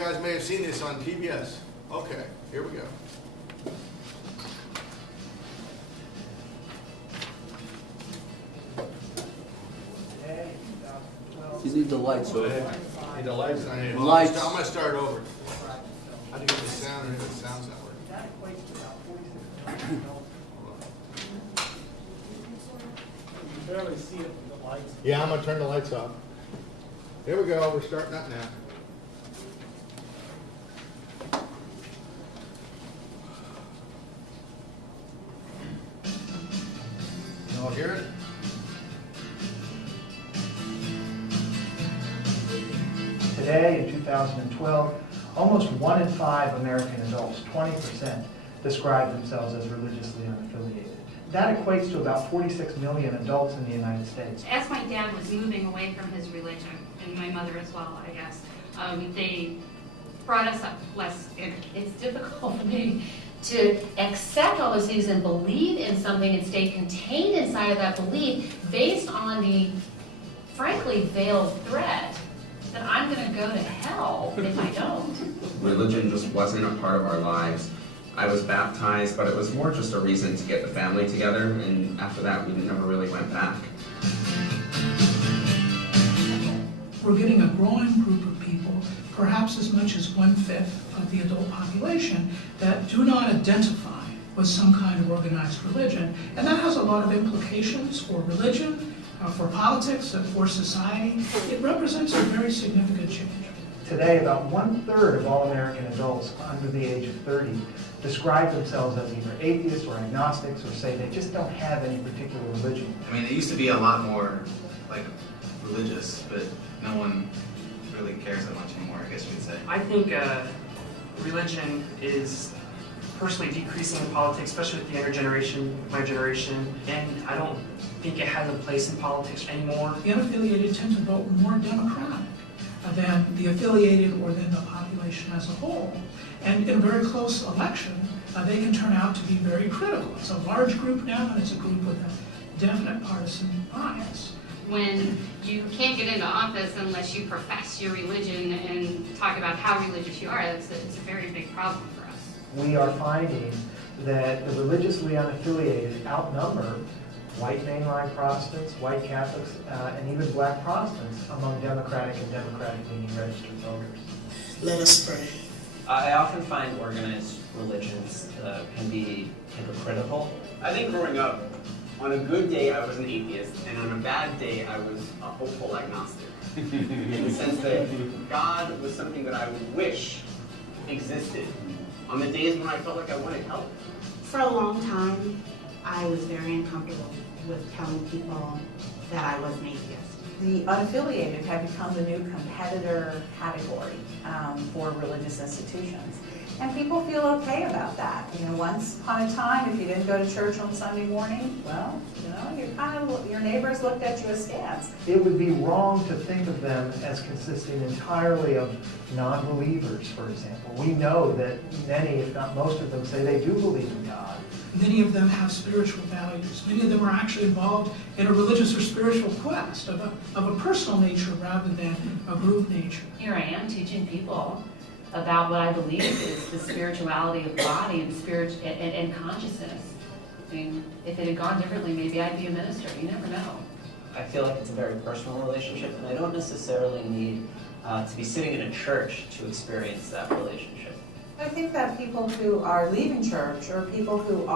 guys may have seen this on PBS. Okay, here we go. You need the lights. Go ahead. Need the lights. Lights. I'm going to start over. I had to get the sound in. The sound's not working. You barely see it with the lights. Yeah, I'm going to turn the lights off. Here we go. We're starting up now. You all hear it? Today, in 2012, almost 1 in 5 American adults, 20%, describe themselves as religiously unaffiliated. That equates to about 46 million adults in the United States. As my dad was moving away from his religion, and my mother as well, I guess, they brought us up less. It's difficult for me to accept all those things and believe in something and stay contained inside of that belief based on the, frankly, veiled threat that I'm going to go to hell if I don't. Religion just wasn't a part of our lives. I was baptized, but it was more just a reason to get the family together, and after that we never really went back. We're getting a growing group of people, perhaps as much as 1/5 of the adult population, that do not identify with some kind of organized religion. And that has a lot of implications for religion, for politics, and for society. It represents a very significant change. Today, about 1/3 of all American adults under the age of 30 describe themselves as either atheists or agnostics, or say they just don't have any particular religion. I mean, it used to be a lot more like religious, but no one really cares that much anymore, I guess you could say. I think religion is personally decreasing in politics, especially with the younger generation, my generation, and I don't think it has a place in politics anymore. The unaffiliated tend to vote more Democratic than the affiliated or than the population as a whole. And in a very close election, they can turn out to be very critical. It's a large group now, and it's a group with a definite partisan bias. When you can't get into office unless you profess your religion and talk about how religious you are, it's a very big problem for us. We are finding that the religiously unaffiliated outnumber white mainline Protestants, white Catholics, and even black Protestants among Democratic and Democratic-leaning registered voters. Let us pray. I often find organized religions can be hypocritical. I think growing up, on a good day I was an atheist, and on a bad day I was a hopeful agnostic. In the sense that God was something that I would wish existed on the days when I felt like I wanted help. For a long time, I was very uncomfortable with telling people that I was an atheist. The unaffiliated had become the new competitor category for religious institutions. And people feel okay about that. You know, once upon a time, if you didn't go to church on Sunday morning, well, you know, your neighbors looked at you askance. It would be wrong to think of them as consisting entirely of non-believers, for example. We know that many, if not most of them, say they do believe in God. Many of them have spiritual values. Many of them are actually involved in a religious or spiritual quest of a personal nature rather than a group nature. Here I am teaching people about what I believe is the spirituality of the body and and consciousness. I mean, if it had gone differently, maybe I'd be a minister. You never know. I feel like it's a very personal relationship, and I don't necessarily need to be sitting in a church to experience that relationship. I think that people who are leaving church, or people who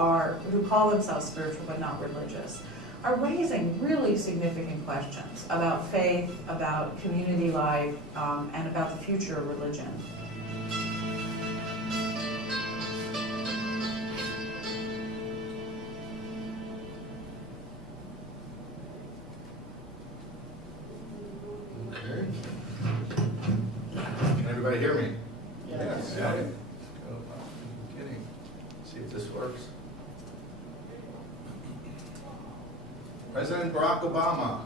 call themselves spiritual but not religious, are raising really significant questions about faith, about community life, and about the future of religion. Okay. Can everybody hear me? Yes. Yeah. Kidding. See if this works. President Barack Obama,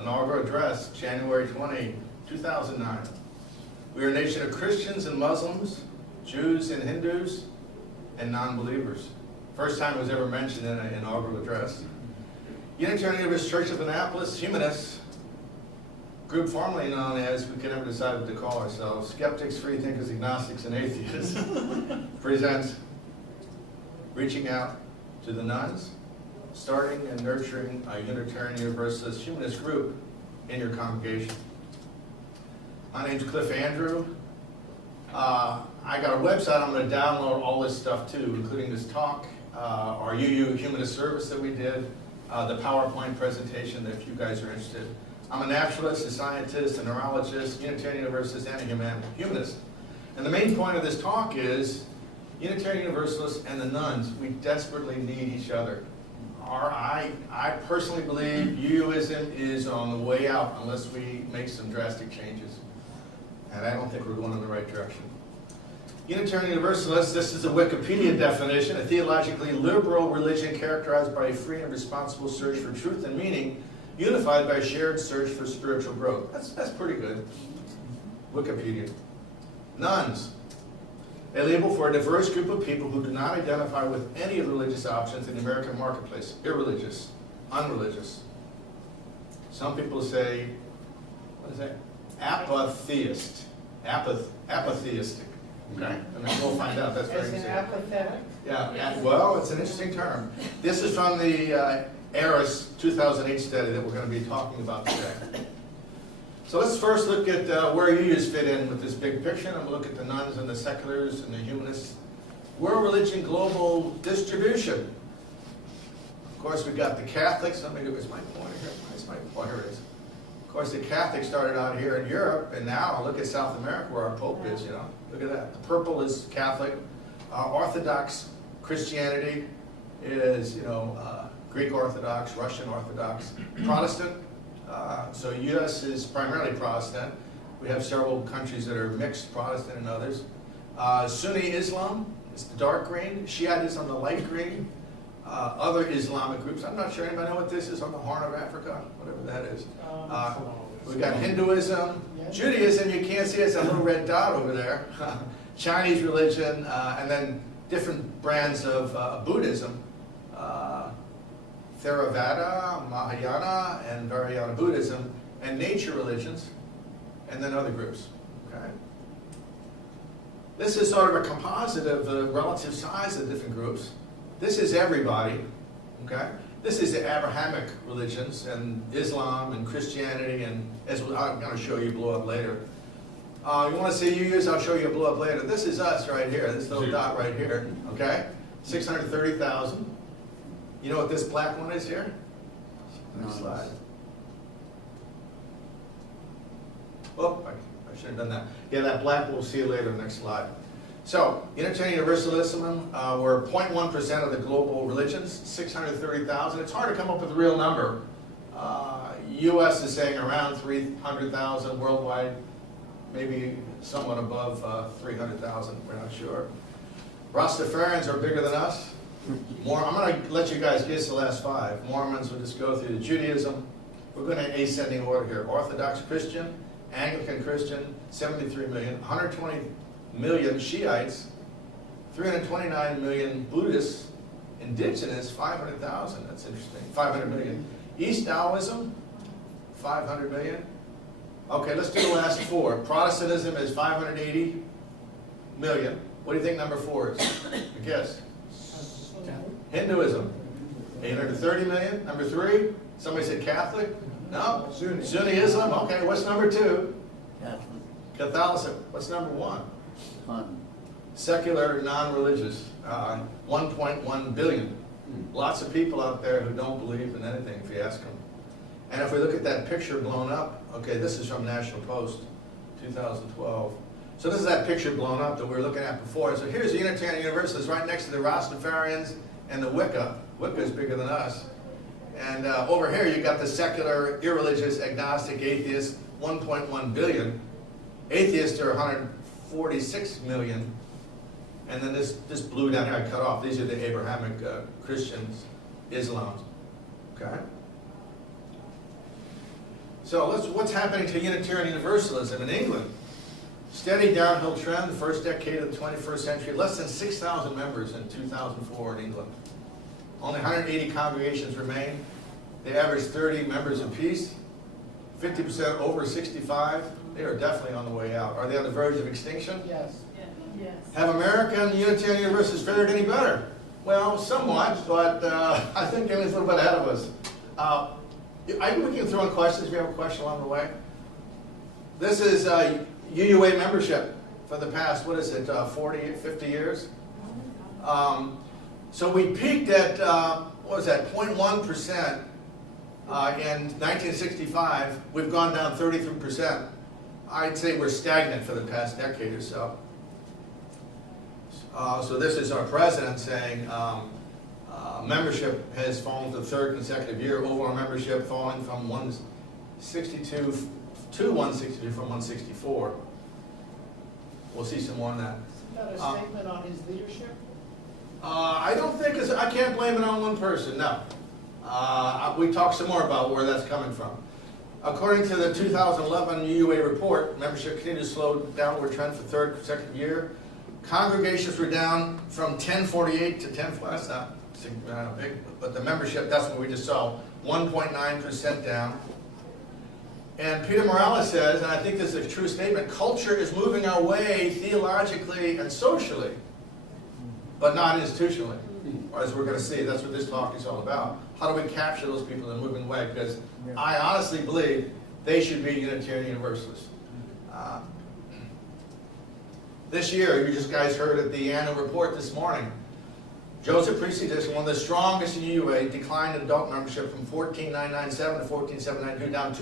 inaugural address, January 20, 2009. We are a nation of Christians and Muslims, Jews and Hindus, and non-believers. First time it was ever mentioned in an inaugural address. Unitarian Universalist Church of Annapolis, Humanists, group formerly known as, we can never decide what to call ourselves, Skeptics, Freethinkers, Agnostics, and Atheists, presents Reaching Out to the Nuns, Starting and Nurturing a Unitarian Universalist Humanist Group in Your Congregation. My name's Clifford Andrew. I got a website. I'm going to download all this stuff too, including this talk, our UU Humanist service that we did, the PowerPoint presentation if you guys are interested. I'm a naturalist, a scientist, a neurologist, Unitarian Universalist, and a humanist. And the main point of this talk is Unitarian Universalists and the nuns, we desperately need each other. I personally believe UUism is on the way out unless we make some drastic changes. And I don't think we're going in the right direction. Unitarian Universalists, this is a Wikipedia definition, a theologically liberal religion characterized by a free and responsible search for truth and meaning, unified by a shared search for spiritual growth. That's pretty good. Wikipedia. Nuns, a label for a diverse group of people who do not identify with any of the religious options in the American marketplace. Irreligious, unreligious. Some people say, what is that? Apatheist. Apatheistic. Okay? And then we'll find out. That's very As in interesting. apathetic? Yeah, well, it's an interesting term. This is from the ARIS 2008 study that we're going to be talking about today. So let's first look at where UUs fit in with this big picture, and we'll look at the nuns and the seculars and the humanists. World religion global distribution. Of course, we've got the Catholics. Let me do this. My pointer here. Where's my pointer? Here it is. Of course, the Catholics started out here in Europe, and now look at South America where our Pope is, you know. Look at that. The purple is Catholic. Orthodox Christianity is, you know, Greek Orthodox, Russian Orthodox, Protestant. So U.S. is primarily Protestant. We have several countries that are mixed, Protestant and others. Sunni Islam is the dark green. Shiites on the light green. Other Islamic groups. I'm not sure anybody know what this is on the Horn of Africa, whatever that is. We've got Hinduism. Judaism, you can't see, it's a little red dot over there. Chinese religion, and then different brands of Buddhism. Theravada, Mahayana, and Vajrayana Buddhism, and nature religions, and then other groups. Okay. This is sort of a composite of the relative size of different groups. This is everybody. Okay. This is the Abrahamic religions, and Islam, and Christianity, and as I'm going to show you blow up later. You want to see UUs? I'll show you a blow up later. This is us right here. This little dot right here. Okay. 630,000. You know what this black one is here? Next slide. Oh, I should have done that. Yeah, that black, we'll see you later, next slide. So, Unitarian Universalism, we're 0.1% of the global religions, 630,000. It's hard to come up with a real number. U.S. is saying around 300,000 worldwide, maybe somewhat above 300,000, we're not sure. Rastafarians are bigger than us. I'm going to let you guys guess the last five. Mormons, we'll just go through the Judaism. We're going to ascending order here. Orthodox Christian, Anglican Christian, 73 million, 120 million Shiites, 329 million Buddhists, indigenous, 500,000. That's interesting. 500 million. East Taoism, 500 million. Okay, let's do the last four. Protestantism is 580 million. What do you think number 4 is? I guess. Hinduism, 830 million. Number 3, somebody said Catholic? No? Sunni Islam, okay, what's number 2? Catholicism, what's number 1? Secular, non-religious, 1.1 billion. Lots of people out there who don't believe in anything if you ask them. And if we look at that picture blown up, okay, this is from National Post, 2012. So this is that picture blown up that we were looking at before. So here's the Unitarian Universalists right next to the Rastafarians and the Wicca. Wicca is bigger than us. And over here you got the secular, irreligious, agnostic, atheist, 1.1 billion. Atheists are 146 million. And then this blue down here I cut off. These are the Abrahamic Christians, Islams. Okay? So what's happening to Unitarian Universalism in England? Steady downhill trend, the first decade of the 21st century. Less than 6,000 members in 2004 in England. Only 180 congregations remain. They average 30 members apiece. 50% over 65. They are definitely on the way out. Are they on the verge of extinction? Yes. Yes. Have American Unitarian Universalists fared any better? Well, somewhat, but I think they're a little bit ahead of us. We can throw in questions if you have a question along the way. This is UUA membership for the past, 40, 50 years? So we peaked at, 0.1% in 1965. We've gone down 33%. I'd say we're stagnant for the past decade or so. So this is our president saying membership has fallen for the third consecutive year. Overall membership falling from 162 to 162 from 164. We'll see some more on that. Is that a statement on his leadership? I don't think I can't blame it on one person. No. We talk some more about where that's coming from. According to the 2011 UUA report, membership continued to slow downward trend for the third consecutive year. Congregations were down from 1048 to 10. Well, that's not big, but the membership, that's what we just saw, 1.9% down. And Peter Morales says, and I think this is a true statement, culture is moving our way theologically and socially, but not institutionally. Or as we're going to see, that's what this talk is all about. How do we capture those people in a moving way? Because I honestly believe they should be Unitarian Universalists. This year, you just guys heard at the annual report this morning, Joseph Priestley District, one of the strongest in UUA, declined in adult membership from 14,997 to 14,792, down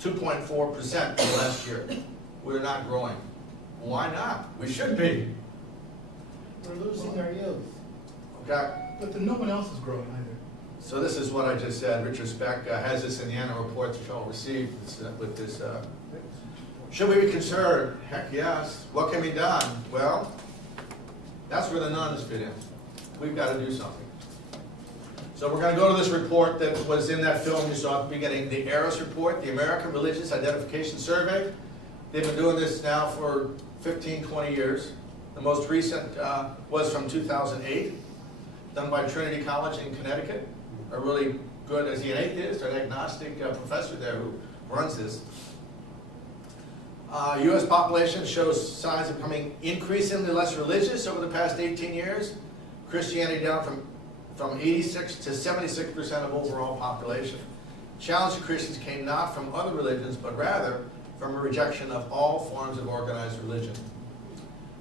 2.4% last year. We're not growing. Why not? We should be. We're losing our youth. Okay. But no one else is growing either. So this is what I just said. Richard Speck has this in the annual report that y'all received with this. Should we be concerned? Heck yes. What can be done? Well, that's where the nuns fit in. We've got to do something. So we're going to go to this report that was in that film you saw at the beginning, the ARIS report, the American Religious Identification Survey. They've been doing this now for 15, 20 years. The most recent was from 2008, done by Trinity College in Connecticut. A really good, is he an atheist or an agnostic professor there who runs this. U.S. population shows signs of becoming increasingly less religious over the past 18 years. Christianity down from 86 to 76% of overall population. Challenge to Christians came not from other religions, but rather from a rejection of all forms of organized religion.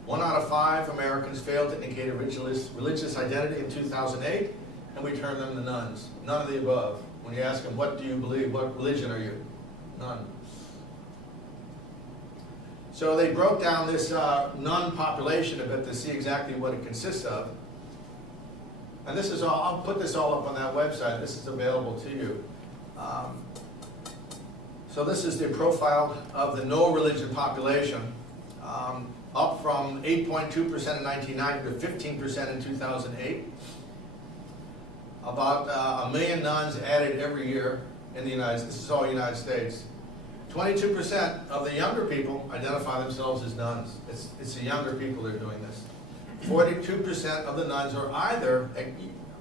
1 out of 5 Americans failed to indicate a religious identity in 2008, and we turned them to nuns. None of the above. When you ask them, what do you believe? What religion are you? None. So they broke down this nun population a bit to see exactly what it consists of. And this is all, I'll put this all up on that website. This is available to you. So this is the profile of the no religion population, up from 8.2% in 1990 to 15% in 2008. About 1 million nuns added every year in the United States. This is all United States. 22% of the younger people identify themselves as nuns. It's the younger people that are doing this. 42% of the nuns are either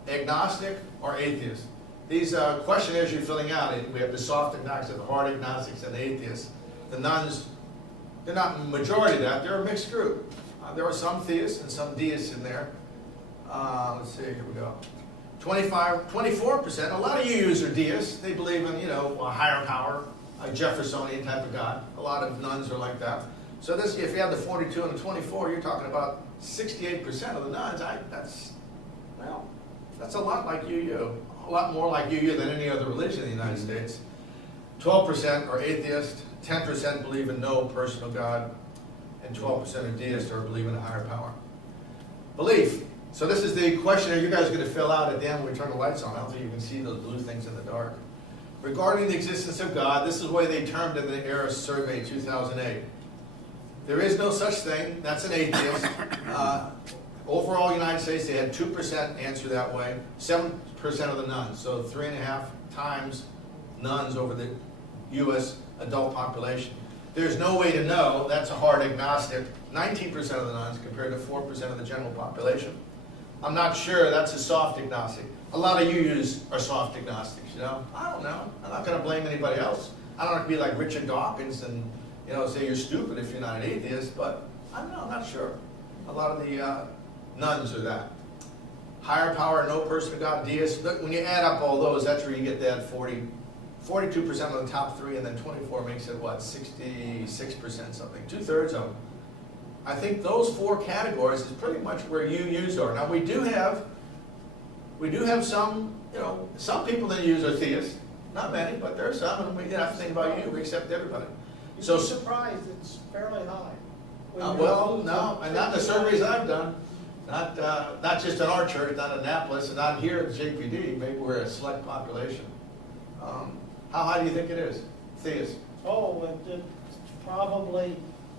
agnostic or atheist. These questionnaires you're filling out, we have the soft agnostics, the hard agnostics, and the atheists. The nuns, they're not the majority of that, they're a mixed group. There are some theists and some deists in there. Let's see, here we go. 24%, a lot of UUs are deists. They believe in, a higher power, a Jeffersonian type of God. A lot of nuns are like that. So this, if you have the 42 and the 24, you're talking about 68% of the nuns. That's a lot like UU. A lot more like UU than any other religion in the United States. 12% are atheist, 10% believe in no personal God, and 12% are deists or believe in a higher power. Belief. So this is the questionnaire you guys are going to fill out at the end when we turn the lights on. I don't think you can see those blue things in the dark. Regarding the existence of God, this is the way they termed it in the ARIS survey 2008. There is no such thing. That's an atheist. Overall, United States, they had 2% answer that way. 7% of the nuns, so 3.5 times nuns over the U.S. adult population. There's no way to know. That's a hard agnostic. 19% of the nuns compared to 4% of the general population. I'm not sure. That's a soft agnostic. A lot of UUs are soft agnostics, I don't know. I'm not going to blame anybody else. I don't have to be like Richard Dawkins and, you know, say you're stupid if you're not an atheist, but I don't know, I'm not sure. A lot of the nuns are that. Higher power, no person of God, deists. Look, when you add up all those, that's where you get that 42% of the top three, and then 24 makes it what, 66% something, 2/3 of them. I think those 4 categories is pretty much where UUs are. Now we do have some, you know, some people that use are theists. Not many, but there are some, and we have to think about you. We accept everybody. You'd be surprised, it's fairly high. Well, no, and not the surveys I've done. Not just in our church, not in Annapolis, and not here at JPD. Maybe we're a select population. How high do you think it is? Theists? Oh, it's probably,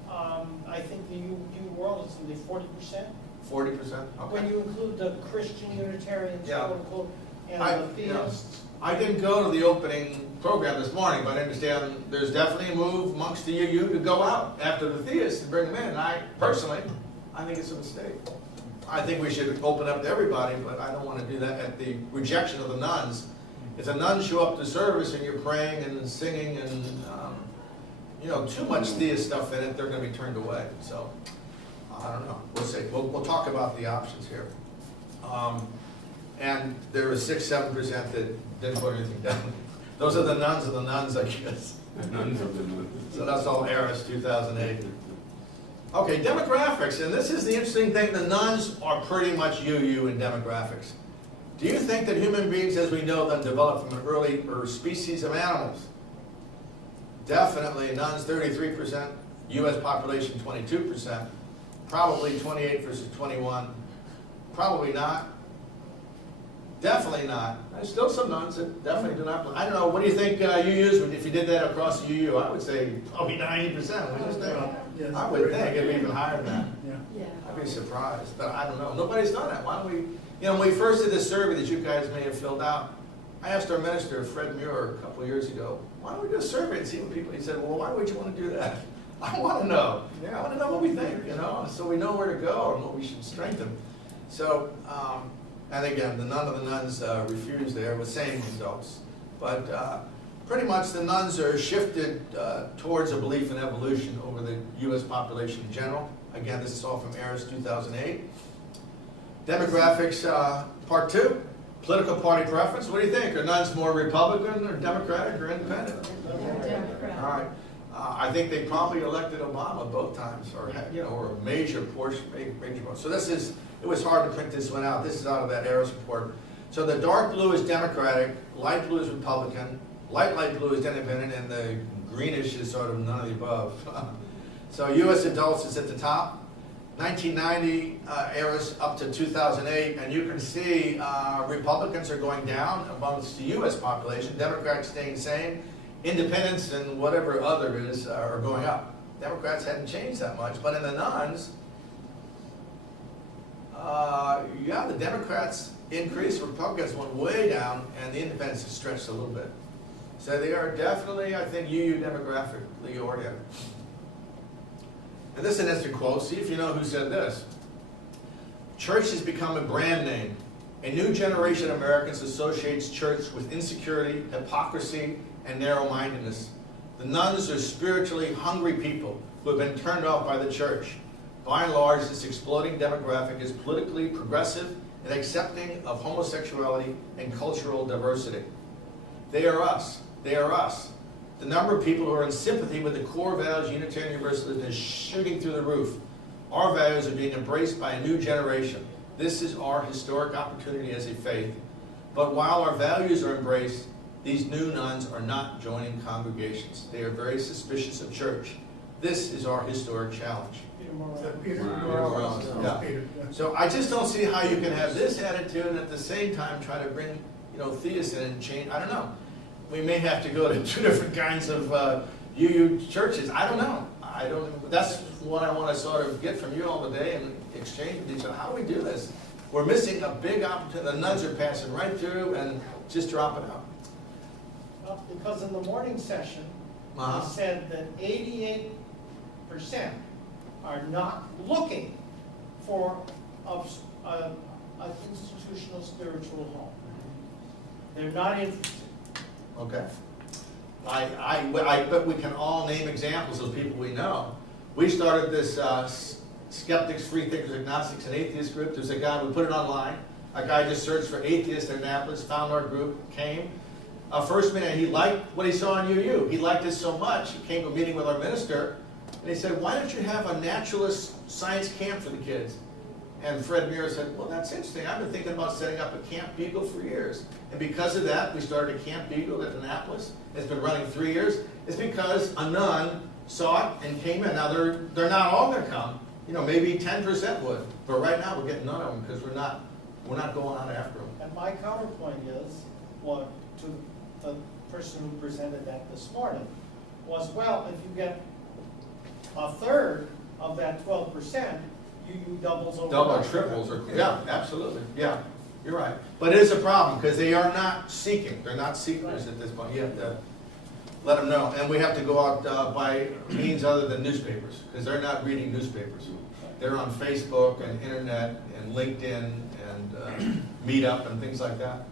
I think the UU world is in the 40%. 40%? Okay. When you include the Christian Unitarians, Yeah. quote unquote, and the theists. I didn't go to the opening program this morning, but I understand there's definitely a move amongst the UU to go out after the theists and bring them in. I think it's a mistake. I think we should open up to everybody, but I don't want to do that at the rejection of the nuns. If the nuns show up to service and you're praying and singing and, you know, too much theist stuff in it, they're going to be turned away. So, I don't know. We'll see. We'll talk about the options here. And there was 6-7% that didn't put anything down. Those are the nuns of the nuns, I guess. Nuns of the nuns. So that's all ARIS 2008. Okay, demographics, and this is the interesting thing. The nuns are pretty much UU in demographics. Do you think that human beings, as we know them, developed from an early species of animals? Definitely, nuns 33%, U.S. population 22%, probably 28 versus 21. Probably not. Definitely not. There's still some nuns that definitely do not. I don't know. What do you think UUs would, if you did that across the UU? I would say probably 90%. Would you think? I would think it'd be even higher than that. Yeah. I'd be surprised, but I don't know. Nobody's done that. Why don't we? You know, when we first did this survey that you guys may have filled out, I asked our minister, Fred Muir, a couple of years ago, why don't we do a survey and see what people? He said, well, why would you want to do that? I want to know. I want to know what we think. You know, so we know where to go and what we should strengthen. So. And again, none of the nuns refused there with same results. But pretty much the nuns are shifted towards a belief in evolution over the U.S. population in general. Again, this is all from ARIS 2008. Demographics, part 2. Political party preference. What do you think? Are nuns more Republican or Democratic or Independent? Democrat. All right. I think they probably elected Obama both times, or you know, or a major portion, major portion. So this is, it was hard to print this one out. This is out of that ARIS report. So the dark blue is Democratic, light blue is Republican, light blue is Independent, and the greenish is sort of none of the above. So U.S. adults is at the top. 1990 ARIS up to 2008, and you can see Republicans are going down amongst the U.S. population, Democrats staying the same. Independents and whatever other is are going up. Democrats hadn't changed that much, but in the nuns, yeah, the Democrats increased, Republicans went way down, and the independents have stretched a little bit. So they are definitely, I think, UU demographically oriented. And this is an interesting quote. See if you know who said this. Church has become a brand name. A new generation of Americans associates church with insecurity, hypocrisy, and narrow-mindedness. The nuns are spiritually hungry people who have been turned off by the church. By and large, this exploding demographic is politically progressive and accepting of homosexuality and cultural diversity. They are us. They are us. The number of people who are in sympathy with the core values of Unitarian Universalism is shooting through the roof. Our values are being embraced by a new generation. This is our historic opportunity as a faith. But while our values are embraced, these new nuns are not joining congregations. They are very suspicious of church. This is our historic challenge. Yeah. So I just don't see how you can have this attitude and at the same time try to bring, you know, theists in and change. I don't know. We may have to go to 2 different kinds of UU churches. I don't know. That's what I want to sort of get from you all today and exchange with each other. How do we do this? We're missing a big opportunity. The nuns are passing right through and just dropping out. Well, because in the morning session, they said that 88% are not looking for an institutional spiritual home. They're not interested. Okay. I bet we can all name examples of people we know. We started this skeptics, free thinkers, agnostics, and atheist group. There's a guy, we put it online. A guy just searched for atheist in Annapolis, found our group, came. First minute, he liked what he saw in UU. He liked it so much, he came to a meeting with our minister, and he said, why don't you have a naturalist science camp for the kids? And Fred Muir said, well, that's interesting. I've been thinking about setting up a Camp Beagle for years. And because of that, we started a Camp Beagle at Annapolis. It's been running 3 years. It's because a nun saw it and came in. Now, they're not all going to come. You know, maybe 10% would. But right now, we're getting none of them because we're not going out after them. And my counterpoint is, well, to the person who presented that this morning, was, well, if you get a third of that 12%, UU doubles over. Double or triples, or yeah, absolutely, yeah, you're right. But it is a problem because they are not seeking. They're not seekers at this point. You have to let them know, and we have to go out by means other than newspapers because they're not reading newspapers. They're on Facebook and internet and LinkedIn and Meetup and things like that.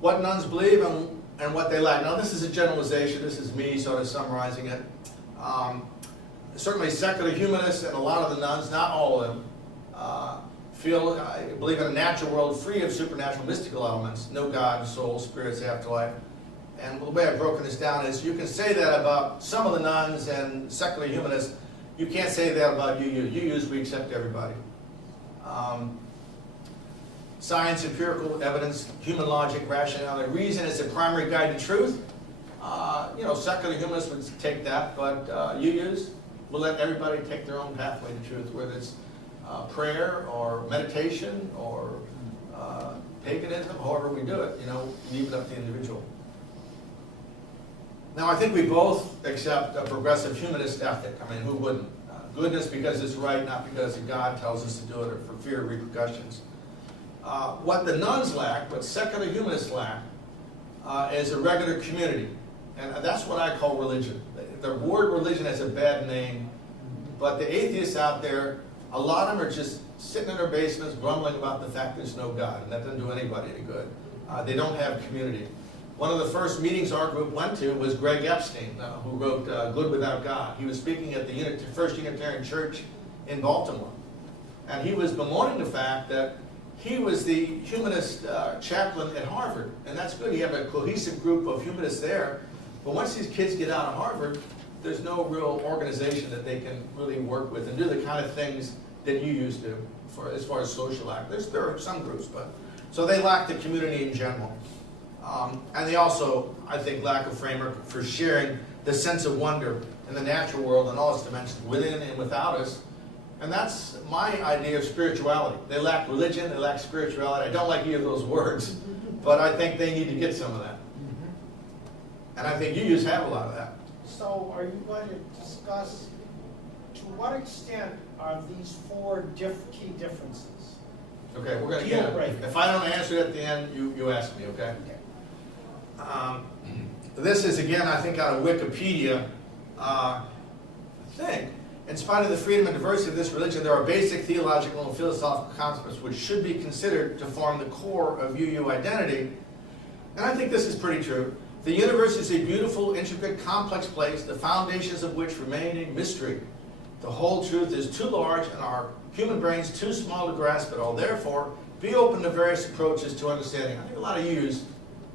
What nuns believe and what they lack. Now, this is a generalization. This is me sort of summarizing it. Certainly secular humanists and a lot of the nuns, not all of them, believe in a natural world free of supernatural mystical elements, no God, soul, spirits, afterlife. And the way I've broken this down is you can say that about some of the nuns and secular humanists. You can't say that about UU. UUs, we accept everybody. Science, empirical evidence, human logic, rationality, reason is the primary guide to truth. You know, secular humanists would take that, but UUs, we'll let everybody take their own pathway to truth, whether it's prayer or meditation or paganism, however we do it, you know, leave it up to the individual. Now, I think we both accept a progressive humanist ethic. I mean, who wouldn't? Goodness because it's right, not because God tells us to do it or for fear of repercussions. What the nuns lack, what secular humanists lack, is a regular community. And that's what I call religion. The word religion has a bad name, but the atheists out there, a lot of them are just sitting in their basements grumbling about the fact there's no God, and that doesn't do anybody any good. They don't have community. One of the first meetings our group went to was Greg Epstein, who wrote Good Without God. He was speaking at the First Unitarian Church in Baltimore, and he was bemoaning the fact that he was the humanist chaplain at Harvard, and that's good. You have a cohesive group of humanists there. But once these kids get out of Harvard, there's no real organization that they can really work with and do the kind of things that you used to, as far as social act. There are some groups, but so they lack the community in general. And they also, I think, lack a framework for sharing the sense of wonder in the natural world and all its dimensions within and without us. And that's my idea of spirituality. They lack religion, they lack spirituality. I don't like either of those words, but I think they need to get some of that. And I think UUs have a lot of that. So are you going to discuss to what extent are these four key differences? Okay, we're going to get it. If I don't answer it at the end, you ask me, okay? This is, again, I think out of Wikipedia thing. In spite of the freedom and diversity of this religion, there are basic theological and philosophical concepts which should be considered to form the core of UU identity. And I think this is pretty true. The universe is a beautiful, intricate, complex place, the foundations of which remain a mystery. The whole truth is too large and our human brains too small to grasp it all. Therefore, be open to various approaches to understanding. I think a lot of UUs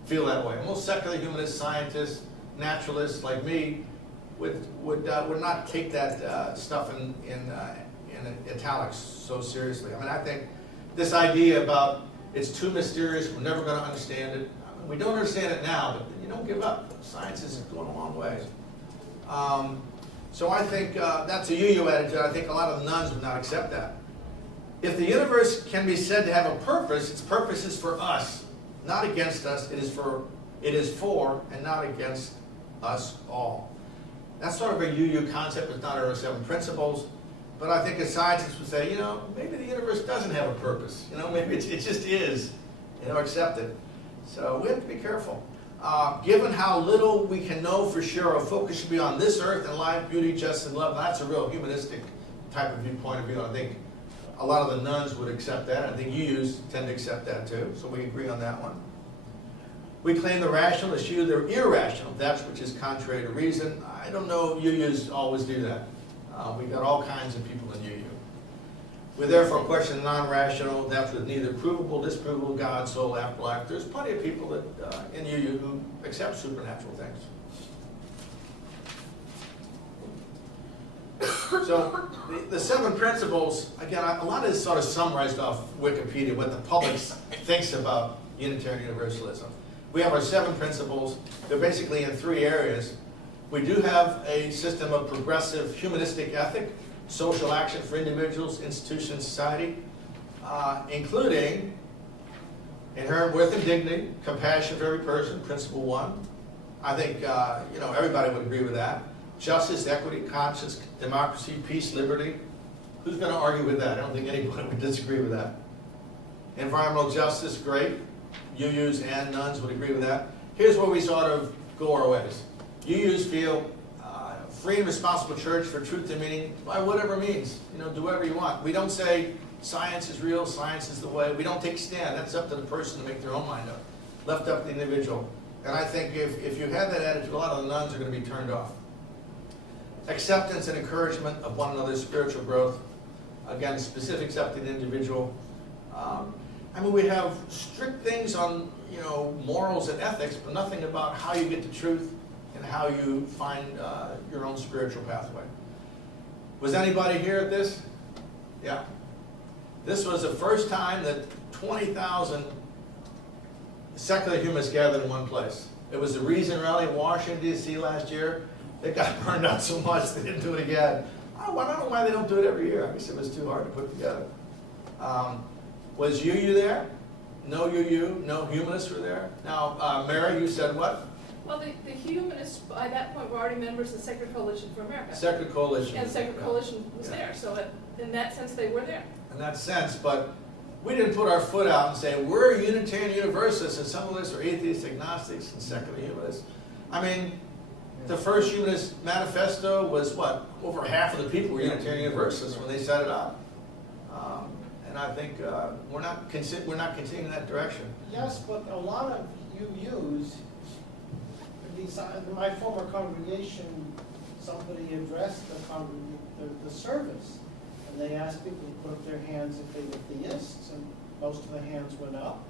feel that way. Most secular humanists, scientists, naturalists like me would not take that stuff in italics so seriously. I mean, I think this idea about it's too mysterious, we're never going to understand it. I mean, we don't understand it now, but you don't give up. Science is going a long way. So I think that's a UU attitude. I think a lot of the nuns would not accept that. If the universe can be said to have a purpose, its purpose is for us, not against us. It is for and not against us all. That's sort of a UU concept. It's not our 7 principles. But I think a scientist would say, you know, maybe the universe doesn't have a purpose. You know, maybe it just is. You know, accept it. So we have to be careful. Given how little we can know for sure, our focus should be on this earth and life, beauty, justice, and love. That's a real humanistic type of viewpoint of view. I think a lot of the nuns would accept that. I think UUs tend to accept that too. So we agree on that one. We claim the rational, eschew the irrational, that which is contrary to reason. I don't know UUs always do that. We've got all kinds of people in UU. We therefore question the non-rational, that with neither provable, disprovable, God, soul, afterlife. There's plenty of people that in UU who accept supernatural things. So the 7 principles, again, a lot of this sort of summarized off Wikipedia, what the public thinks about Unitarian Universalism. We have our 7 principles. They're basically in 3 areas. We do have a system of progressive humanistic ethic, social action for individuals, institutions, society, including inherent worth and dignity, compassion for every person, principle 1. I think everybody would agree with that. Justice, equity, conscience, democracy, peace, liberty. Who's going to argue with that? I don't think anybody would disagree with that. Environmental justice, great. UUs and nuns would agree with that. Here's where we sort of go our ways. UUs feel free and responsible church for truth and meaning by whatever means. Do whatever you want. We don't say science is real, science is the way. We don't take stand. That's up to the person to make their own mind up. Left up to the individual. And I think if you have that attitude, a lot of the nuns are going to be turned off. Acceptance and encouragement of one another's spiritual growth. Again, specific accepting the individual. We have strict things on, morals and ethics, but nothing about how you get to truth and how you find your own spiritual pathway. Was anybody here at this? Yeah. This was the first time that 20,000 secular humanists gathered in one place. It was the Reason Rally in Washington, D.C. last year. They got burned out so much they didn't do it again. I don't know why they don't do it every year. I guess it was too hard to put together. Was UU there? No UU, no humanists were there. Now, Mary, you said what? Well, the humanists, by that point, were already members of the Secular Coalition for America. Secular Coalition. And Secular Coalition was there, so in that sense, they were there. In that sense, but we didn't put our foot out and say, we're Unitarian Universalists, and some of us are atheists, agnostics, and secular humanists. The first Humanist Manifesto was what? Over half of the people were Unitarian Universalists when they set it up. And I think we're not continuing in that direction. Yes, but a lot of UUs, my former congregation, somebody addressed the service, and they asked people to put up their hands if they were theists, and most of the hands went up,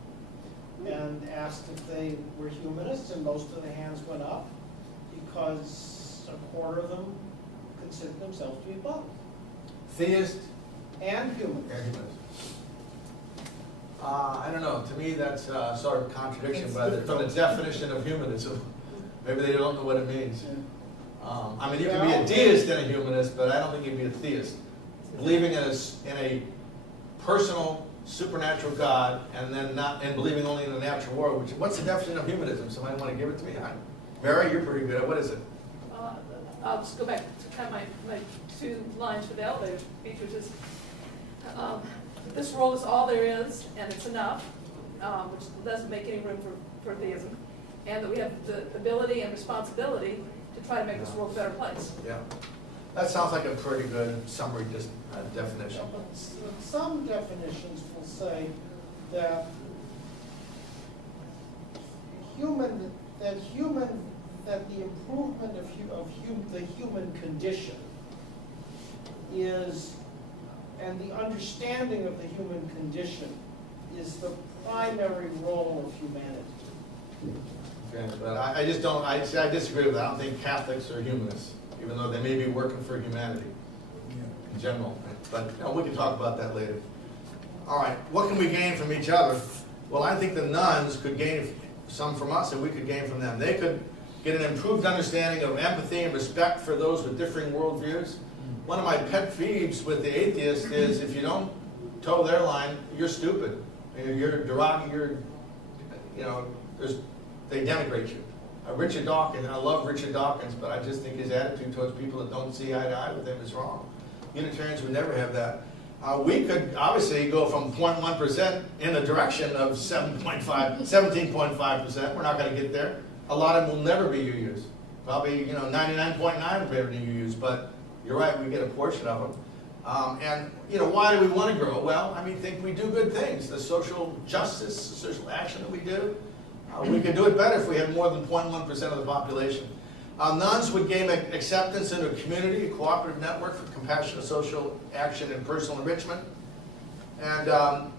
and asked if they were humanists, and most of the hands went up, because a quarter of them considered themselves to be both. Theist and humanist. I don't know. To me, that's sort of a contradiction from the definition of humanism. Maybe they don't know what it means. You can be a deist and a humanist, but I don't think you can be a theist. Believing in a personal, supernatural God, and believing only in the natural world. What's the definition of humanism? Somebody want to give it to me? Mary, you're pretty good. What is it? I'll just go back to kind of my 2 lines for the elevator speech, which is this world is all there is, and it's enough, which doesn't make any room for theism, and that we have the ability and responsibility to try to make this world a better place. Yeah. That sounds like a pretty good summary definition. Yeah, but some definitions will say that that the improvement of the human condition is, and the understanding of the human condition is the primary role of humanity. Okay, but I just don't, I disagree with that. I don't think Catholics are humanists, even though they may be working for humanity in general. But we can talk about that later. All right, what can we gain from each other? Well, I think the nuns could gain some from us, and we could gain from them. They could get an improved understanding of empathy and respect for those with differing worldviews. One of my pet peeves with the atheists is if you don't toe their line, you're stupid. You're derogatory. They denigrate you. Richard Dawkins, and I love Richard Dawkins, but I just think his attitude towards people that don't see eye to eye with him is wrong. Unitarians would never have that. We could obviously go from 0.1% in the direction of 17.5%. We're not going to get there. A lot of them will never be UUs. Probably 99.9 will be UUs, but you're right, we get a portion of them. Why do we want to grow? Well, I think we do good things. The social justice, the social action that we do, We could do it better if we had more than 0.1% of the population. Nuns would gain acceptance into a community, a cooperative network for compassionate social action and personal enrichment. And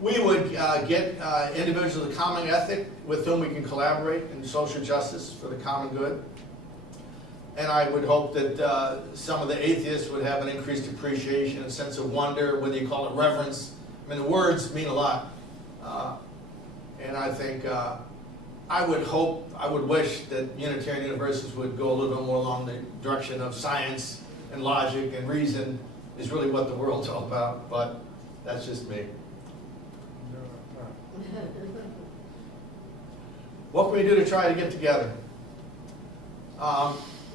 we would get individuals with a common ethic with whom we can collaborate in social justice for the common good. And I would hope that some of the atheists would have an increased appreciation, a sense of wonder, whether you call it reverence. I mean, the words mean a lot. And I think I would wish that Unitarian Universalists would go a little bit more along the direction of science and logic and reason is really what the world's all about, but that's just me. What can we do to try to get together?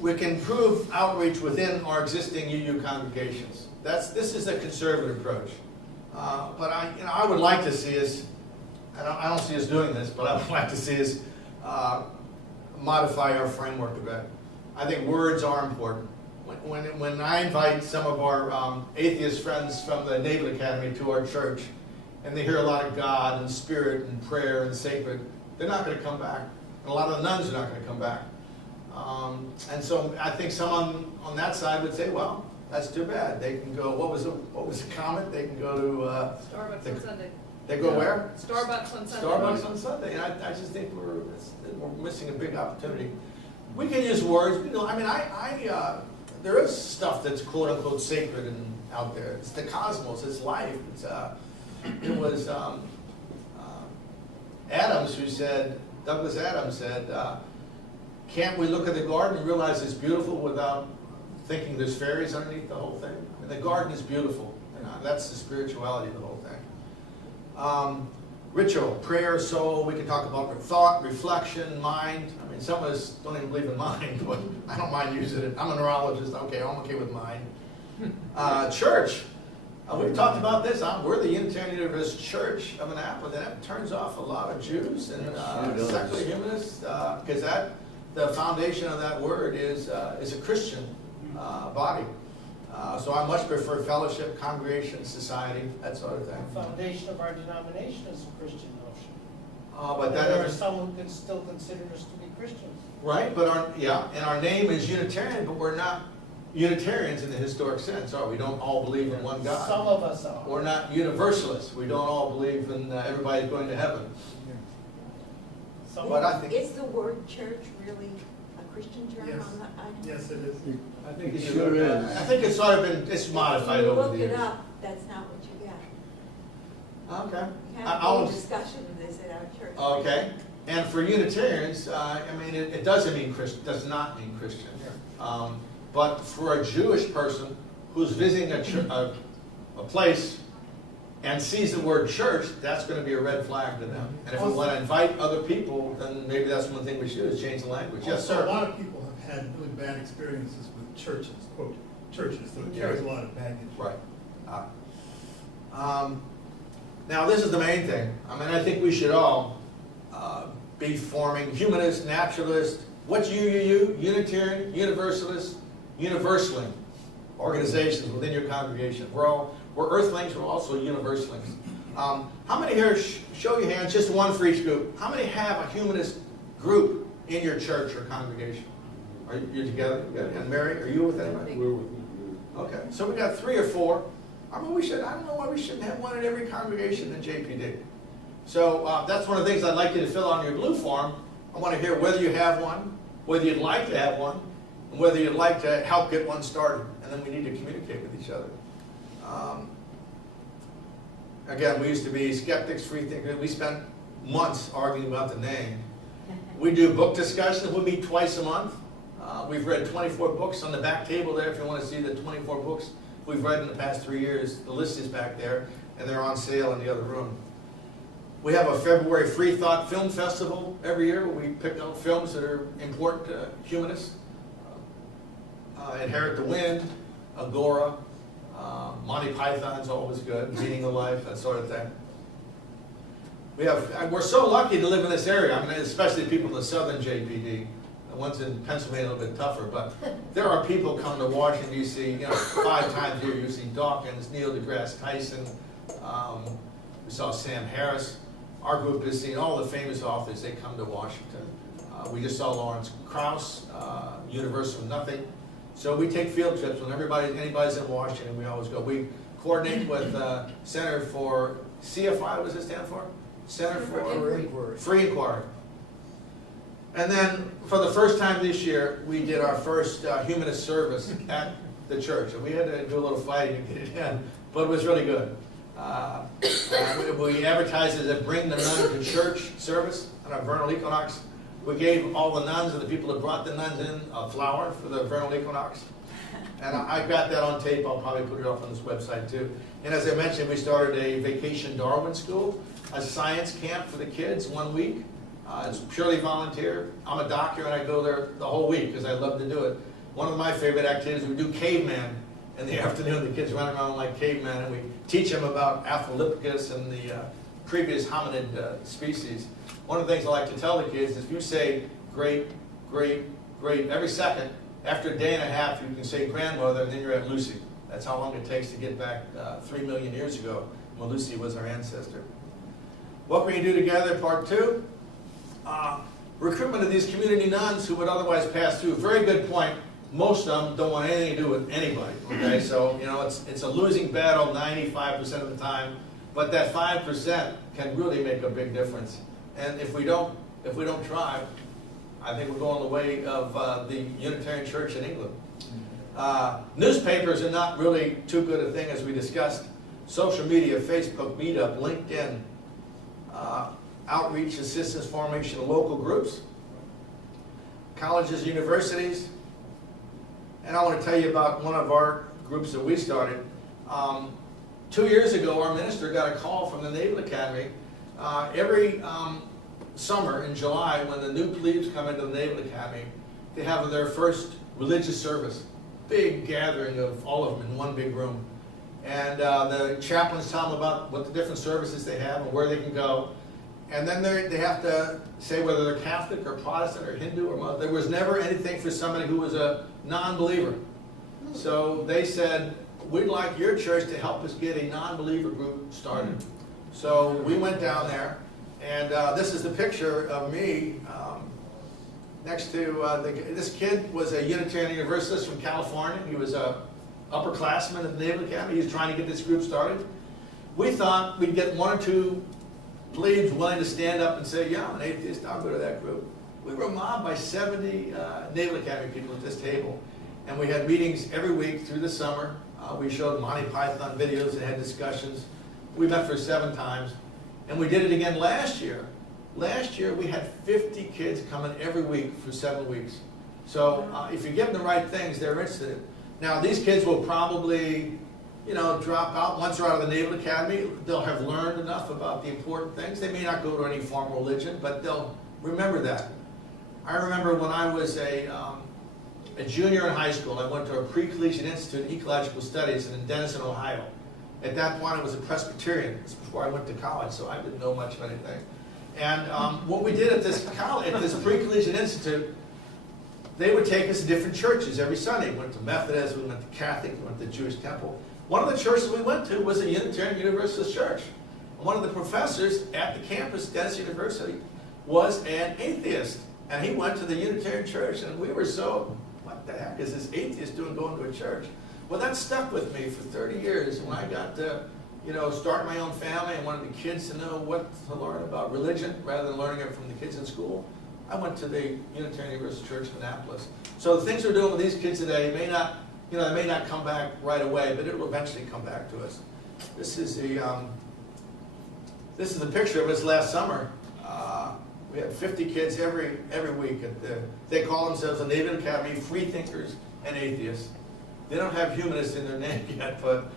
We can improve outreach within our existing UU congregations. This is a conservative approach. But I would like to see us, I don't see us doing this, but I would like to see us modify our framework a bit. I think words are important. When I invite some of our atheist friends from the Naval Academy to our church, and they hear a lot of God and spirit and prayer and sacred, they're not going to come back. And a lot of the nuns are not going to come back. And so I think someone on that side would say, well, that's too bad. They can go, what was the comment? They can go to... Starbucks on Sunday. They go where? Starbucks on Sunday. Starbucks on Sunday. And I just think we're missing a big opportunity. We can use words. I mean, there is stuff that's quote-unquote sacred and out there. It's the cosmos. It's life. It was Adams who said, Douglas Adams said, can't we look at the garden and realize it's beautiful without thinking there's fairies underneath the whole thing? I mean, the garden is beautiful. That's the spirituality of the whole thing. Ritual, prayer, soul. We can talk about thought, reflection, mind. I mean, some of us don't even believe in mind, but I don't mind using it. I'm a neurologist. Okay, I'm okay with mind. Church. We've talked about this. We're the Unitarian Universalist Church of Annapolis, and that turns off a lot of Jews and secular humanists, because the foundation of that word is a Christian body. So I much prefer fellowship, congregation, society, that sort of thing. The foundation of our denomination is a Christian notion. But that there are some who can still consider us to be Christians. Right, but our name is Unitarian, but we're not Unitarians in the historic sense, are we? We don't all believe in one God. Some of us are. We're not Universalists. We don't all believe in everybody's going to heaven. But I think is the word church really a Christian term? Yes. Yes, it is. I think it sure is. I think it's sort of it's modified over the years. If you look it up, that's not what you get. Okay. We had a whole discussion of this at our church. Okay. And for Unitarians, I mean, it doesn't mean Christian. Does not mean Christian. But for a Jewish person who's visiting a place and sees the word church, that's going to be a red flag to them. And if we want to invite other people, then maybe that's one thing we should do, is change the language. Yes, sir. A lot of people have had really bad experiences with churches, quote, churches, so it carries a lot of baggage. Right. Now, this is the main thing. I mean, I think we should all be forming humanist, naturalist, what's UUU? Unitarian, Universalist, Universaling organizations within your congregation. We're Earthlings, we're also Universalings. How many here, show your hands, just one for each group. How many have a humanist group in your church or congregation? Are you together? And Mary, are you with anybody? We're with you. Okay, so we got 3 or 4. I mean, I don't know why we shouldn't have one in every congregation in JPD. So that's one of the things I'd like you to fill out on your blue form. I want to hear whether you have one, whether you'd like to have one, and whether you'd like to help get one started. And then we need to communicate with each other. Again, we used to be skeptics, free thinkers. We spent months arguing about the name. We do book discussions. We meet twice a month. We've read 24 books on the back table there if you want to see the 24 books we've read in the past 3 years. The list is back there, and they're on sale in the other room. We have a February Free Thought Film Festival every year where we pick out films that are important to humanists. Inherit the Wind, Agora, Monty Python's always good, Meaning of Life, that sort of thing. We're so lucky to live in this area. I mean, especially people in the southern JPD. The ones in Pennsylvania are a little bit tougher, but there are people come to Washington, D.C., 5 times a year. You see Dawkins, Neil deGrasse Tyson. We saw Sam Harris. our group has seen all the famous authors. They come to Washington. We just saw Lawrence Krauss, Universe from Nothing. So we take field trips when anybody's in Washington. We always go. We coordinate with Center for CFI. What does it stand for? Center for Free Inquiry. And then for the first time this year, we did our first humanist service at the church. And we had to do a little fighting to get it in, but it was really good. We advertised it as a Bring the Nun to Church service on our vernal equinox. We gave all the nuns and the people that brought the nuns in a flower for the vernal equinox. And I got that on tape. I'll probably put it up on this website too. And as I mentioned, we started a vacation Darwin school, a science camp for the kids 1 week. It's purely volunteer. I'm a doctor and I go there the whole week because I love to do it. One of my favorite activities, we do caveman in the afternoon. The kids run around like cavemen and we teach them about Australopithecus and the previous hominid species. One of the things I like to tell the kids is if you say great, great, great every second, after a day and a half you can say grandmother and then you're at Lucy. That's how long it takes to get back 3 million years ago when Lucy was our ancestor. What can we do together, part 2? Recruitment of these community nuns who would otherwise pass through. Very good point. Most of them don't want anything to do with anybody. Okay, so you know it's a losing battle 95% of the time, but that 5% can really make a big difference. And if we don't try, I think we're going the way of the Unitarian Church in England. Newspapers are not really too good a thing, as we discussed. Social media, Facebook, Meetup, LinkedIn, outreach, assistance, formation of local groups, colleges, universities. And I want to tell you about one of our groups that we started. 2 years ago, our minister got a call from the Naval Academy. Every summer in July, when the new plebes come into the Naval Academy, they have their first religious service. Big gathering of all of them in one big room. And the chaplains tell them about what the different services they have and where they can go. And then they have to say whether they're Catholic or Protestant or Hindu or Muslim. There was never anything for somebody who was a non-believer. So they said, we'd like your church to help us get a non-believer group started. So we went down there, and this is the picture of me next to, this kid was a Unitarian Universalist from California. He was a upperclassman at the Naval Academy. He was trying to get this group started. We thought we'd get 1 or 2 plebes willing to stand up and say, yeah, I'm an atheist, I'll go to that group. We were mobbed by 70 Naval Academy people at this table. And we had meetings every week through the summer. We showed Monty Python videos and had discussions. We met for 7 times. And we did it again last year. Last year we had 50 kids coming every week for 7 weeks. So if you give them the right things, they're interested. Now these kids will probably drop out. Once they're out of the Naval Academy, they'll have learned enough about the important things. They may not go to any formal religion, but they'll remember that. I remember when I was a junior in high school, I went to a pre-collegiate institute in ecological studies in Denison, Ohio. At that point, I was a Presbyterian. This was before I went to college, so I didn't know much of anything. And what we did at this pre-collegiate institute, they would take us to different churches every Sunday. We went to Methodist, we went to Catholic, we went to Jewish Temple. One of the churches we went to was a Unitarian Universalist church. And one of the professors at the campus, Denison University, was an atheist. And he went to the Unitarian church, and we were so, what the heck is this atheist doing going to a church? Well, that stuck with me for 30 years. When I got to, start my own family and wanted the kids to know what to learn about religion rather than learning it from the kids in school, I went to the Unitarian Universalist Church in Annapolis. So the things we're doing with these kids today may not, they may not come back right away, but it will eventually come back to us. This is the picture of us last summer. We had 50 kids every week. They call themselves the Naval Academy Freethinkers and Atheists. They don't have humanists in their name yet, but.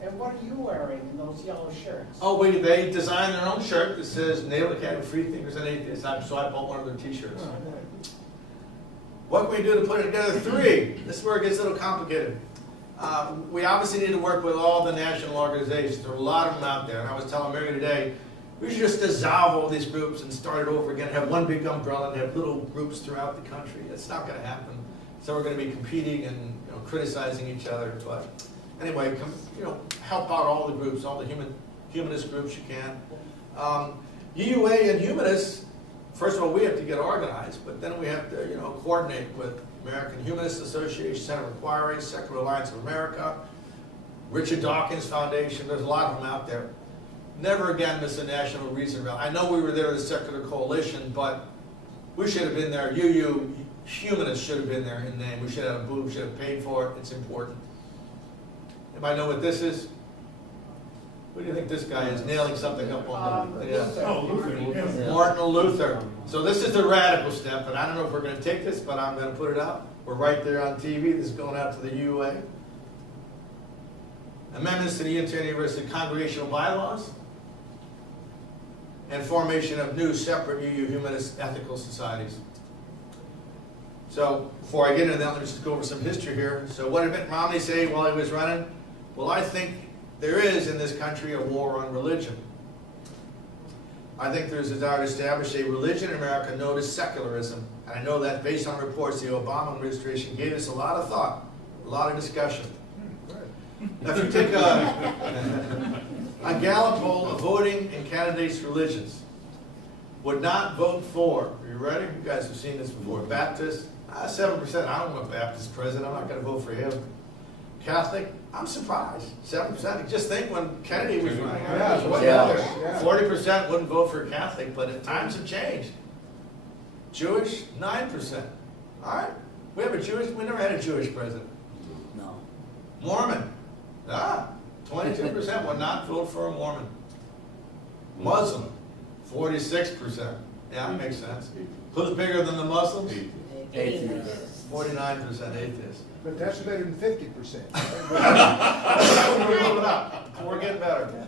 And what are you wearing in those yellow shirts? Oh, they designed their own shirt that says Naval Academy Freethinkers and Atheists. So I bought one of their T-shirts. What can we do to put it together? 3. This is where it gets a little complicated. We obviously need to work with all the national organizations. There are a lot of them out there. And I was telling Mary today, we should just dissolve all these groups and start it over again, have one big umbrella and have little groups throughout the country. It's not going to happen. So we're going to be competing and criticizing each other. But anyway, help out all the groups, all the humanist groups you can. UUA and Humanists, first of all, we have to get organized, but then we have to, coordinate with American Humanist Association, Center for Inquiry, Secular Alliance of America, Richard Dawkins Foundation. There's a lot of them out there. Never again miss a national reason rally. I know we were there as a secular coalition, but we should have been there. UU Humanists should have been there in name. We should have had a booth. We should have paid for it. It's important. Anybody know what this is? What do you think this guy is? Nailing something up on the... Oh, Luther. Yes. Martin Luther. So this is the radical step, and I don't know if we're going to take this, but I'm going to put it out. We're right there on TV. This is going out to the UUA. Amendments to the Unitarian Universalist congregational bylaws and formation of new separate UU Humanist ethical societies. So before I get into that, let me just go over some history here. So what did Mitt Romney say while he was running? Well, I think there is in this country a war on religion. I think there's a desire to establish a religion in America known as secularism. And I know that based on reports the Obama administration gave us a lot of thought, a lot of discussion. Now, if you take a Gallup poll of voting in candidates' religions, would not vote for, are you ready? You guys have seen this before. Baptist, 7%. I don't want a Baptist president. I'm not going to vote for him. Catholic, I'm surprised. 7%. Just think when Kennedy was running. 40% wouldn't vote for a Catholic, but times have changed. Jewish, 9%. All right. We never had a Jewish president. No. Mormon, 22% would not vote for a Mormon. Muslim, 46%. Yeah, that makes sense. Who's bigger than the Muslims? Atheists. 49% atheists. But that's better than 50%. We're moving up. We're getting better.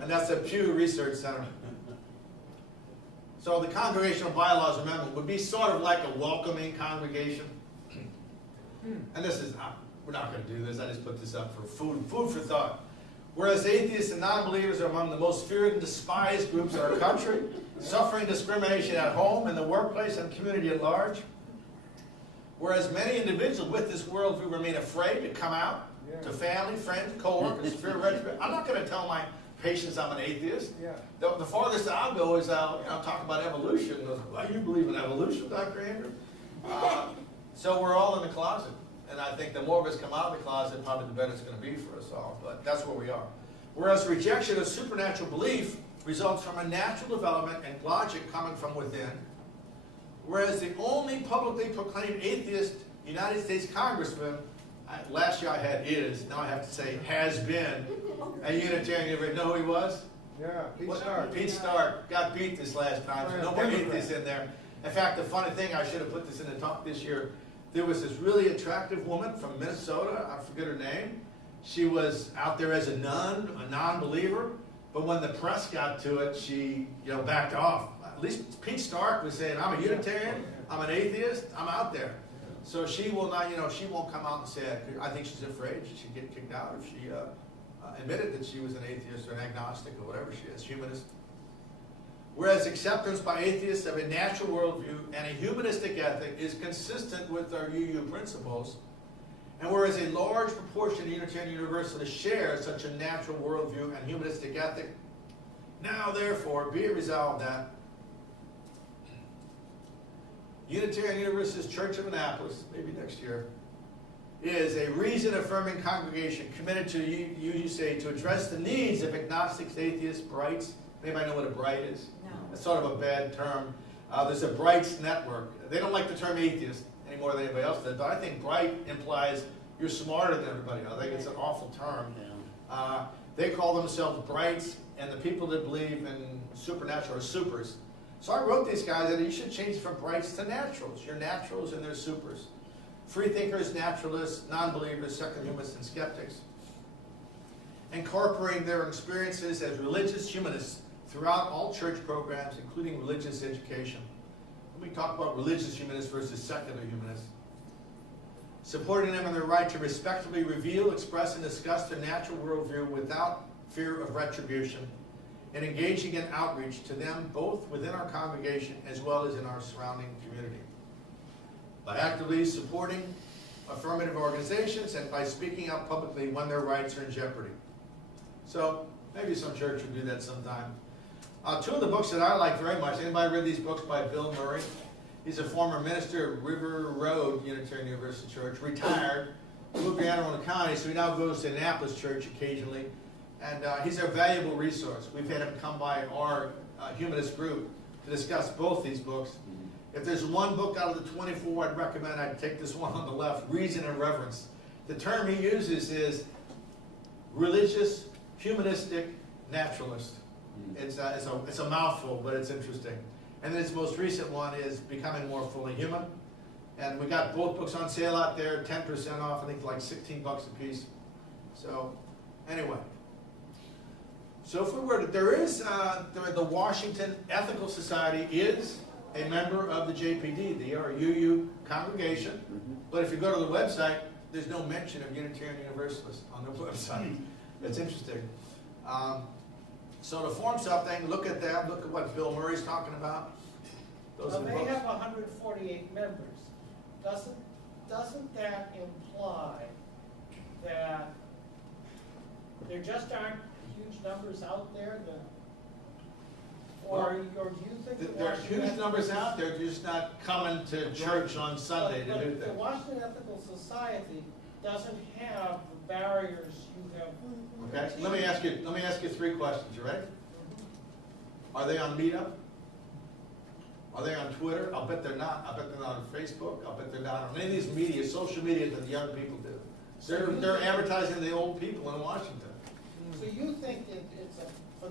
And that's the Pew Research Center. So the congregational bylaws amendment would be sort of like a welcoming congregation. And this is, we're not going to do this. I just put this up for food for thought. Whereas atheists and non-believers are among the most feared and despised groups in our country, suffering discrimination at home, in the workplace, and community at large. Whereas many individuals with this worldview remain afraid to come out to family, friends, co-workers, fear of retribution. I'm not going to tell my patients I'm an atheist. The farthest I'll go is talk about evolution. Well, you believe in evolution, Dr. Andrew? So we're all in the closet. And I think the more of us come out of the closet, probably the better it's going to be for us all. But that's where we are. Whereas rejection of supernatural belief results from a natural development and logic coming from within. Whereas the only publicly proclaimed atheist United States congressman, last year I had is, now I have to say has been, a Unitarian. You ever know who he was? Yeah, Pete Stark. Pete Stark got beat this last time, so no more atheists in there. In fact, the funny thing, I should have put this in the talk this year, there was this really attractive woman from Minnesota, I forget her name. She was out there as a nun, a non-believer, but when the press got to it, she backed off. At least Pete Stark was saying, I'm a Unitarian, I'm an atheist, I'm out there. So she will not, she won't come out and say it. I think she's afraid she'd get kicked out if she admitted that she was an atheist or an agnostic or whatever she is, humanist. Whereas acceptance by atheists of a natural worldview and a humanistic ethic is consistent with our UU principles, and whereas a large proportion of Unitarian Universalists share such a natural worldview and humanistic ethic, now therefore be it resolved that Unitarian Universalist Church of Annapolis, maybe next year, is a reason-affirming congregation committed to, you say, to address the needs of agnostics, atheists, brights. Anybody know what a bright is? No. It's sort of a bad term. There's a brights network. They don't like the term atheist any more than anybody else does, but I think bright implies you're smarter than everybody else. I think it's an awful term. They call themselves brights, and the people that believe in supernatural are supers. So I wrote these guys that you should change from brights to naturals. You're naturals and they're supers. Freethinkers, naturalists, non-believers, secular humanists, and skeptics. Incorporating their experiences as religious humanists throughout all church programs, including religious education. We talk about religious humanists versus secular humanists. Supporting them in their right to respectfully reveal, express, and discuss their natural worldview without fear of retribution, and engaging in outreach to them both within our congregation as well as in our surrounding community. By actively supporting affirmative organizations and by speaking out publicly when their rights are in jeopardy. So maybe some church will do that sometime. Two of the books that I like very much, anybody read these books by Bill Murray? He's a former minister of River Road Unitarian Universalist Church, retired, moved to Anne Arundel County, so he now goes to Annapolis Church occasionally. And he's a valuable resource. We've had him come by our humanist group to discuss both these books. If there's one book out of the 24 I'd recommend, I'd take this one on the left, Reason and Reverence. The term he uses is religious, humanistic, naturalist. It's a mouthful, but it's interesting. And then his most recent one is Becoming More Fully Human. And we got both books on sale out there, 10% off, I think like 16 bucks a piece. So, anyway. So if we were to, the Washington Ethical Society is a member of the JPD, the UU congregation. But if you go to the website, there's no mention of Unitarian Universalists on the website. That's interesting. So to form something, look at that, look at what Bill Murray's talking about. Those Well, are the they books. have 148 members. Doesn't that imply that there just aren't huge numbers out there? Or do you think that There are huge numbers out there, just not coming to church on Sunday to do the things. Washington Ethical Society doesn't have the barriers you have. Okay, let me ask you 3 questions, you ready? Are they on Meetup? Are they on Twitter? I'll bet they're not. I'll bet they're not on Facebook. I'll bet they're not on any of these media, social media that the young people do. They're advertising the old people in Washington. So you think that for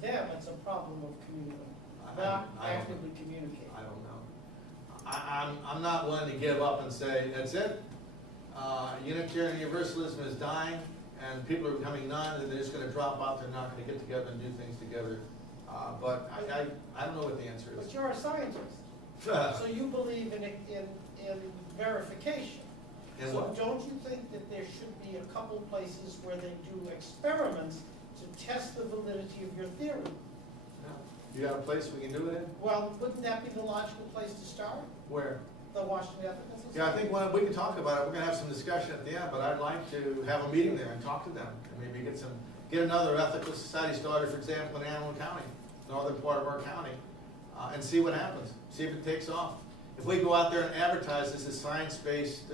them, it's a problem of communicating, not I don't actively communicating? I don't know. I'm not willing to give up and say, that's it. Unitarian Universalism is dying, and people are becoming nuns, and they're just going to drop out. They're not going to get together and do things together. But I don't know what the answer is. But you're a scientist, so you believe in verification. In So what? don't you think that there should be a couple places where they do experiments to test the validity of your theory? You got a place we can do it in? Well, wouldn't that be the logical place to start? Where? The Washington Ethical Society? Yeah, I think we can talk about it. We're going to have some discussion at the end, but I'd like to have a meeting there and talk to them. And maybe get another ethical society started, for example, in Anne Arundel County, northern part of our county, and see what happens. See if it takes off. If we go out there and advertise this as science-based,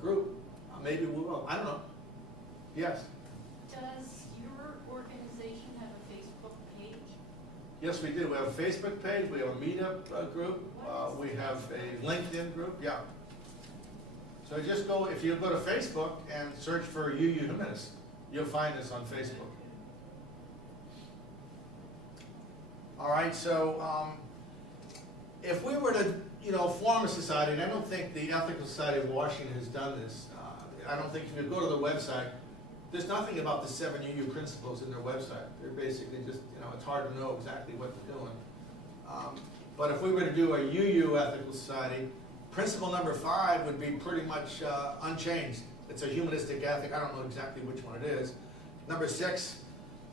group, maybe we will. I don't know. Yes. Does your organization have a Facebook page? Yes, we do. We have a Facebook page. We have a Meetup group. We have a LinkedIn group. Yeah. So just go, if you go to Facebook and search for UU Humanists, you'll find us on Facebook. All right, so if we were to, form a society, and I don't think the Ethical Society of Washington has done this. I don't think if you go to the website, there's nothing about the 7 UU principles in their website. They're basically just, it's hard to know exactly what they're doing. But if we were to do a UU Ethical Society, principle number 5 would be pretty much unchanged. It's a humanistic ethic. I don't know exactly which one it is. Number 6,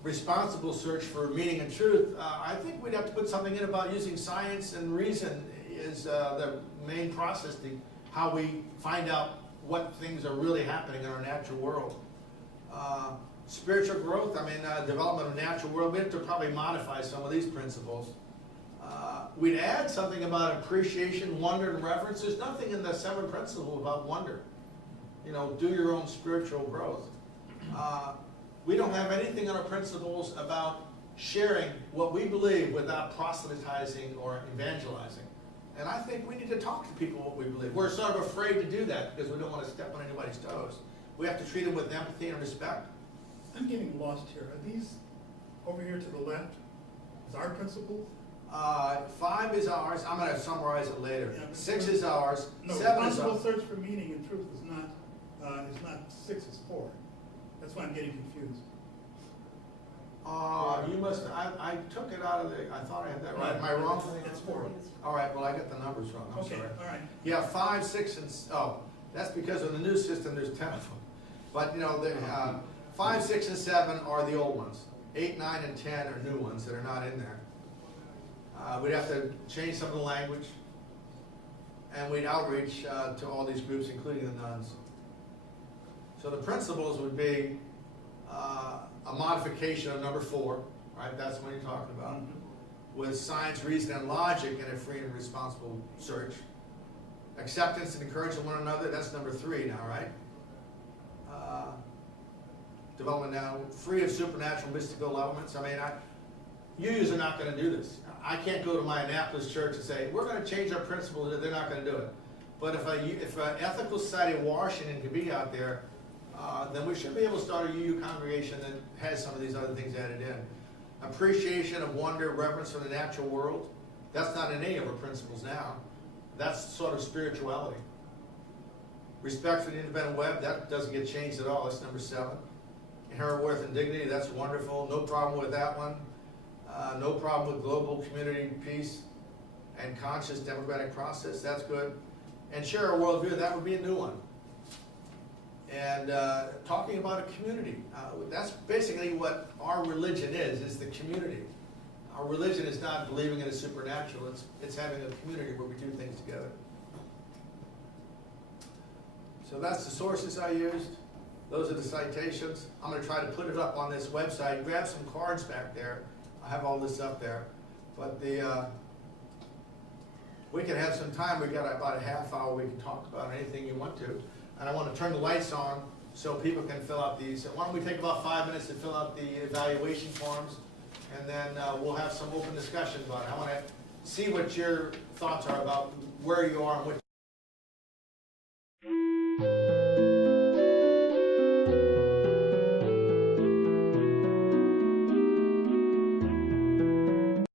responsible search for meaning and truth. I think we'd have to put something in about using science and reason is the main process to how we find out what things are really happening in our natural world. Spiritual growth, development of natural world, we have to probably modify some of these principles. We'd add something about appreciation, wonder, and reverence. There's nothing in the 7 principles about wonder. Do your own spiritual growth. We don't have anything in our principles about sharing what we believe without proselytizing or evangelizing. And I think we need to talk to people what we believe. We're sort of afraid to do that because we don't want to step on anybody's toes. We have to treat them with empathy and respect. I'm getting lost here. Are these over here to the left? Is our principle? 5 is ours. I'm going to summarize it later. Yeah, 6 is ours. No, 7 is responsible ours. search for meaning and truth is not 6 is 4. That's why I'm getting confused. You must, I took it out of the, I thought I had that right. Am I wrong? It's 4. All right, well, I got the numbers wrong. I'm Okay, sorry. all right. Yeah, 5, 6, and, that's because in the new system there's 10 of them. But, 5, 6, and 7 are the old ones. 8, 9, and 10 are new ones that are not in there. We'd have to change some of the language, and we'd outreach to all these groups, including the nuns. So the principles would be a modification of number 4, all right? That's what you're talking about. With science, reason, and logic in a free and responsible search. Acceptance and encouraging one another, that's number 3 now, right? Development now, free of supernatural mystical elements. I mean, UUs are not going to do this. I can't go to my Annapolis church and say, we're going to change our principles. They're not going to do it. But if an ethical society of Washington can be out there, then we should be able to start a UU congregation that has some of these other things added in. Appreciation of wonder, reverence for the natural world. That's not in any of our principles now. That's sort of spirituality. Respect for the independent web, that doesn't get changed at all. That's number 7. Inherent worth and dignity, that's wonderful. No problem with that one. No problem with global community peace and conscious democratic process, that's good. And share a worldview, that would be a new one. And talking about a community, that's basically what our religion is the community. Our religion is not believing in a supernatural, it's having a community where we do things together. So that's the sources I used. Those are the citations. I'm going to try to put it up on this website. Grab some cards back there. I have all this up there. But we can have some time. We've got about a half hour. We can talk about anything you want to. And I want to turn the lights on so people can fill out these. Why don't we take about 5 minutes to fill out the evaluation forms, and then we'll have some open discussion about it. I want to see what your thoughts are about where you are and what